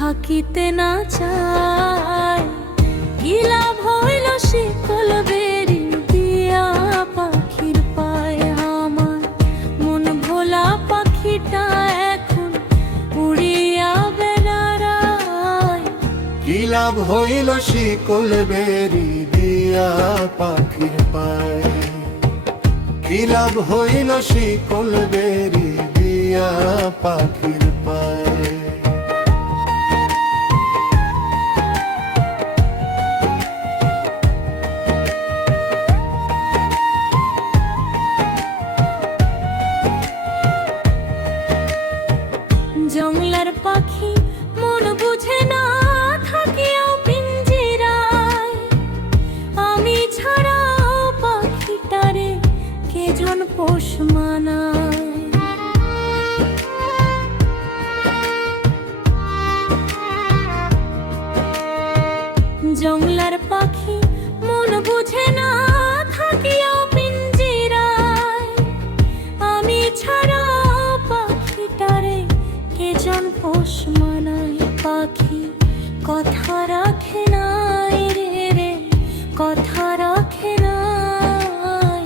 থাকিতে না চায়। কি লাভ হইল শিকল বেরি দিয়া পাখির পায়, আমার মন ভোলা পাখিটা এখন উড়িয়া বেড়ায়। কি লাভ হইল শিকল বেরি দিয়া পাখির পায়, কি লাভ হইল শিকল বেরি দিয়া পাখির পায়। জংলার পাখি মন বুঝে না থাকিয়াও পিঞ্জিরায়, আমি ছাড়াও পাখিটারে কেজন পোষ মানায়। জংলার পাখি মন বুঝে না থাকিয়াও পিঞ্জিরায়, আমি ছাড়াও পাখিটারে কেজন পোষ মানায়। পাখি কথা রাখে নাই রে, কথা রাখে নাই।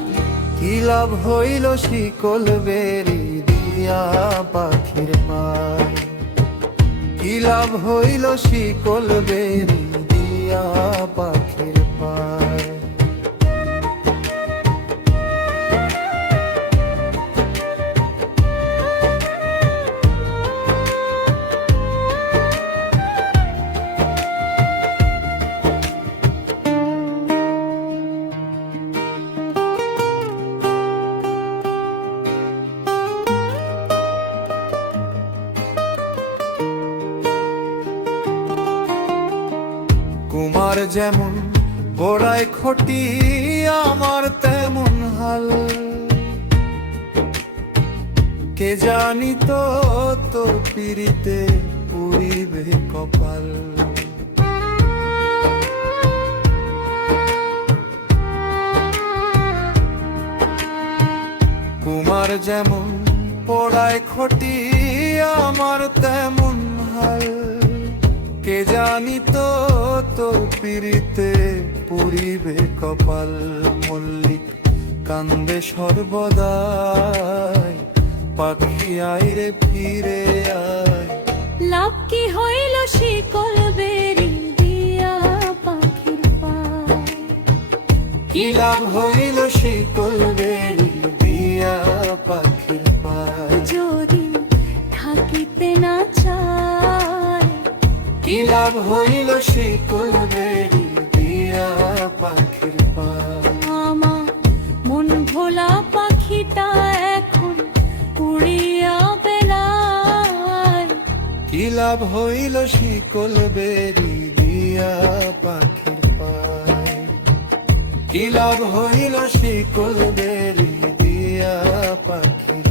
কি লাভ হইল শিকল বেরি দিয়া পাখির পায়, কি লাভ হইল শিকল বেরি দিয়া পাখির পায়। কুমার যেমন গোড়ায় খটি, আমার তেমন হাল। কে জানি তো তোর পিড়িতে পুরিবে কপাল। কুমার যেমন পোড়ায় খটি, আমার তেমন হাল। কে জানি তো তোর পিড়িতে পুরিবে কপাল। মল্লিক কান্দে সর্বদাই, পাখি আইরে ফিরে আয়। লাভ কি হইল শিকল বেরি দিয়া পাখির পায়, কি লাভ হইল শিকল বেরি দিয়া পাখির পায়। যদি থাকিতে না চায়, কি লাভ হইল শিকল বেরি দিয়া পাখির পায়। আমার মন ভোলা পাখিটা এখন উড়িয়া বেড়ায়। কি লাভ হইল শিকল বেরি দিয়া পাখির পায়, কি লাভ হইল শিকল বেরি দিয়া পাখির